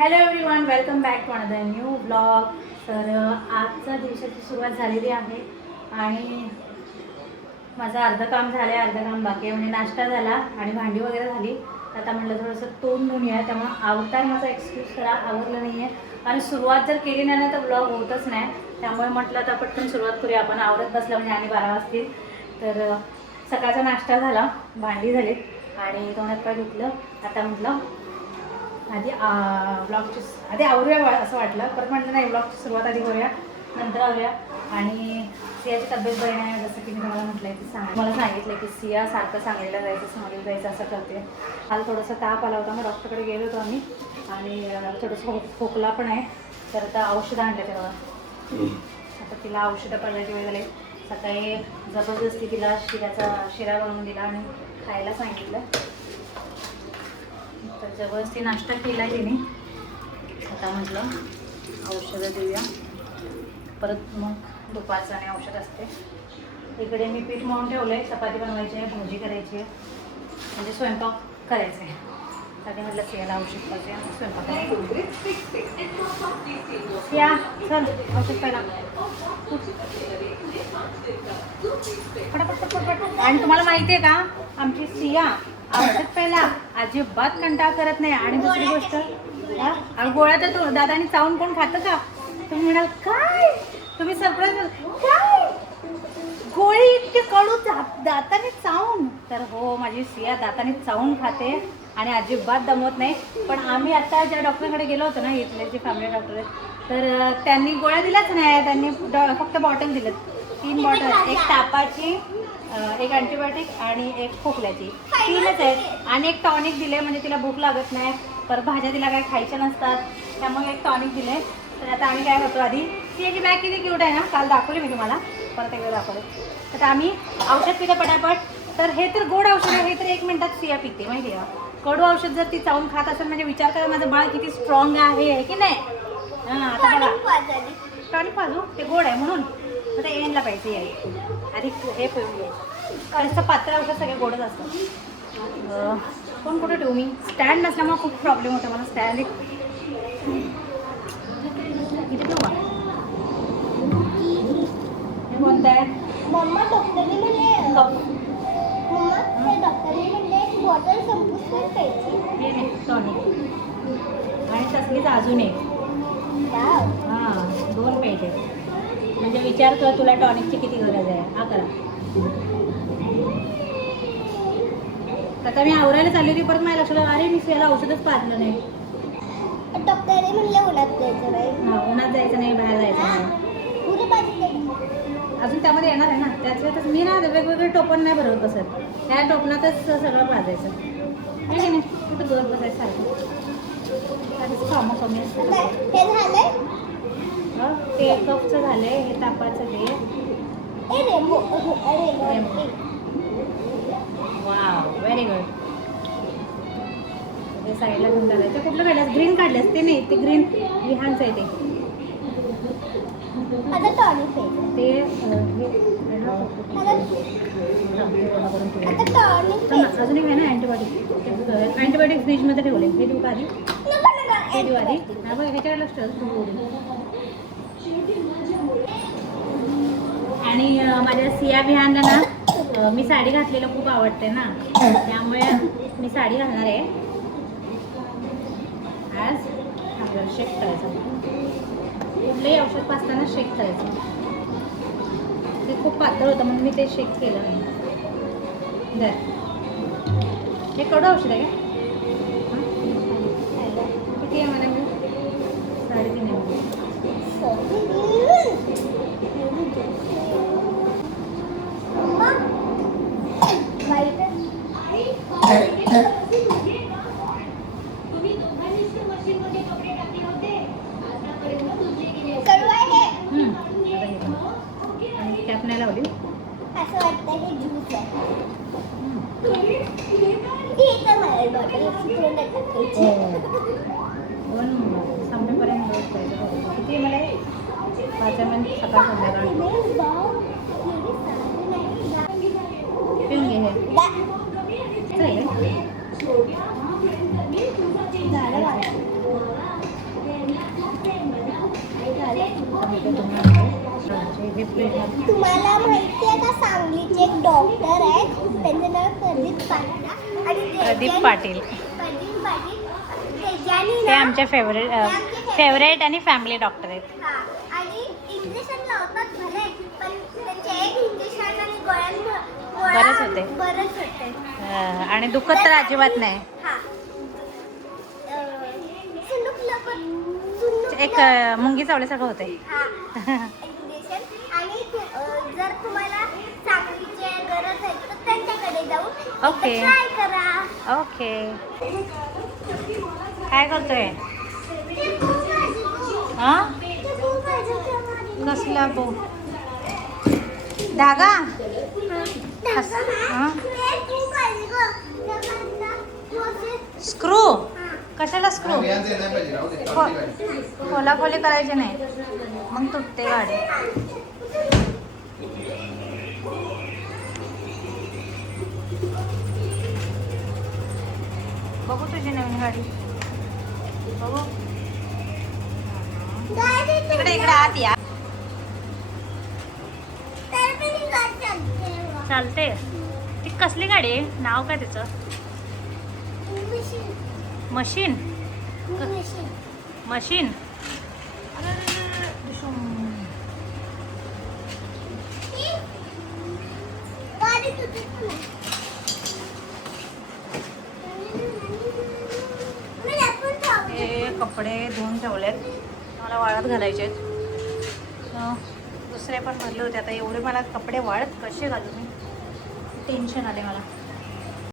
Hello everyone, welcome back to another new blog. तर आजच्या दिवसाची सुरुवात झालेली आहे आणि माझं अर्धं काम झालं आहे, अर्धं काम बाकी आहे. म्हणजे नाश्ता झाला आणि भांडी वगैरे झाली. आता म्हटलं थोडंसं तोंड धुवून या, त्यामुळे आवडता माझा एक्सक्यूज करा, आवडलं नाही आहे. आणि सुरुवात जर केली नाही ना तर ब्लॉग होतच नाही. त्यामुळे म्हटलं आता पटकन सुरुवात करूया. आपण आवरत बसलं म्हणजे आणि 12 वाजतील. तर सकाळचा नाश्ता झाला, भांडी झालीत आणि तोंडात पाय धुतलं. आता म्हटलं आधी ब्लॉगची आधी आवरूया असं वाटलं, परत म्हटलं नाही, ब्लॉगची सुरुवात आधी करूया, नंतर आवरूया. आणि सियाची तब्येत बरी नाही, जसं की मी तुम्हाला म्हटलं की मला सांगितलं की सिया सारखं सांगलीला जायचं असं करते. काल थोडंसं ताप आला होता, मग डॉक्टरकडे गेलो होतो आम्ही आणि थोडंसं खोकला पण आहे. तर आता औषधं आणलं तेव्हा आता तिला औषधं पडल्याची वेळ झाली. सकाळी जबरदस्ती तिला शिरा बनवून दिला आणि खायला सांगितलं. तर जबरदस्ती नाश्ता केला आहे तिने. आता म्हटलं औषधं देऊया, परत मग दुपारचं आणि औषध असते. इकडे मी पीठ मळून ठेवलं आहे, चपाती बनवायची आहे, भाजी करायची आहे, म्हणजे स्वयंपाक करायचं आहे. त्यासाठी म्हटलं सियाला औषध पाहिजे, स्वयंपाक या चल औषध पहिला पटापट. आणि तुम्हाला माहिती आहे का, आमची सिया औषध पहिला अजिबात कंटाळा करत नाही. आणि दुसरी गोष्ट, गोळ्या तर तो दादानी चावून कोण खातं का? तुम्ही म्हणाल काय, तुम्ही सरप्राईज काय गोळी इतके कडू दाताने चावून? तर हो, माझी सिया दाताने चावून खाते आणि अजिबात दमवत नाही. पण आम्ही आता ज्या डॉक्टरकडे गेलो होतो ना, इथले जे फॅमिली डॉक्टर आहेत, तर त्यांनी गोळ्या दिल्याच नाही. त्यांनी फक्त बॉटल दिलं, 3 बॉटल, एक तापाची, एक अँटीबायोटिक आणि एक खोकल्याची, 3च आहेत. आणि एक टॉनिक दिले, म्हणजे तिला भूक लागत नाही, परत भाज्या तिला काय खायच्या नसतात, त्यामुळे एक टॉनिक दिले. तर आता आम्ही काय करतो, आधी याची बॅग किती क्यूट आहे ना, काल दाखवली मी तुम्हाला, परत एकदा दाखवले. तर आम्ही औषध पितो पटापट. तर हे तर गोड औषध आहे, हे तर 1 मिनिटात सिया पिते, माहिती आहे का? कडू औषध जर ती चावून खात असेल म्हणजे विचार करा माझं बाळ किती स्ट्रॉंग आहे की नाही. हां, आता बघा टॉनिक पाजू, ते गोड आहे म्हणून. आता एंडला पाहिजे आहे आधी हे पिऊया. असं पातळ औषध सगळे गोडच असतं. कोण कुठे ठेवू मी? स्टँड नसल्यामुळे खूप प्रॉब्लेम होतो मला. स्टँड इथे ठेवू का? हे कोणतं आहे? मम्मा डॉक्टरने म्हणले बॉटल संपून प्यायची. हे नाही टॉनिक, आणि तसलीच अजून एक. हां, 2 प्यायचे. म्हणजे विचार कर तुला टॉनिकची किती गरज आहे. हा करा. आता मी आवरायला चालली होती, परत माझ्या लक्षात अरे मी याला औषधच पाजलं नाही. डॉक्टरने म्हणले उन्हात जायचं नाही. हां, उन्हात जायचं नाही, बाहेर जायचं नाही. अजून त्यामध्ये येणार आहे ना, त्याच्यातच मी ना वेगवेगळे टोपण नाही भरवत बसत, ह्या टोपणातच सगळं पाजायचं. नाही की नाही, कुठं दूर बसायचं सारखं. आधीच कामं कमी असतात. हे झालंय, ते कफचं झालंय, हे तापाचं हे. Wow, very good. ते साईडला घेऊन टाकायचं. कुठलं काढल्यास? ग्रीन काढल्यास? ते नाही, ते ग्रीन विहानचं आहे ते. आता टॉनिक ते अजून एक आहे ना अँटीबायोटिक. अँटीबायोटिक फ्रीजमध्ये ठेवले. हे देऊ का आधी? हे देऊ आधी. हा बघ, ह्याच्यावर लक्ष ठेव. आणि माझ्या सिया विहानला ना मी साडी घातलेलं खूप आवडते ना, त्यामुळे मी साडी घालणार आहे आज. आपल्याला शेक करायचं, कुठलंही औषध पाजताना शेक करायचं. ते खूप पातळ होतं म्हणून मी ते शेक केलं नाही. हे कडू औषध आहे का? किती आहे मला? मी 3.5 आहे. कॅप नाही लावली. असं वाटतं हे ज्यूस आहे. संपेपर्यंत किती मला 5 मिनिट सकाळ संध्याकाळ पिऊन घे. हे गिफ्ट भेटणार. तुम्हाला माहिती आहे का सांगलीचे एक डॉक्टर आहेत त्यांचं नाव प्रदीप पाटील आणि प्रदीप पाटील प्रदीप पाटील त्याच्यानी ते ना आमचे फेवरेट आणि फॅमिली डॉक्टर आहेत. हा, आणि इंजेक्शन लावतात भले पण त्यांचे एक इंजेक्शन आणि गोळ्या बरेच होते. बरेच होते. आणि दुखत तर अजिबात नाही. हा. एक मुंगी चावल्यासारखं होते. इंजेक्शन आणि जर तुम्हाला चांगलीची गरज आहे तर त्यांच्याकडे जाऊन ओके. ट्राय करा. ओके. काय करतोय? हा कसला बो धागा? स्क्रू? कशाला स्क्रू? खोलाखोली करायची नाही मग तुटते गाडी. बघू तुझी नवीन गाडी. बघू इकडे इकडे आत या. चालते. ती कसली गाडी आहे? नाव काय त्याचं? मशीन. मशीन. हे कपडे धुवून ठेवलेत मला वाळत घालायचे आहेत. दुसरे पण भरले होते. आता एवढे मला कपडे वाळत कसे घालू मी? टेन्शन आले मला.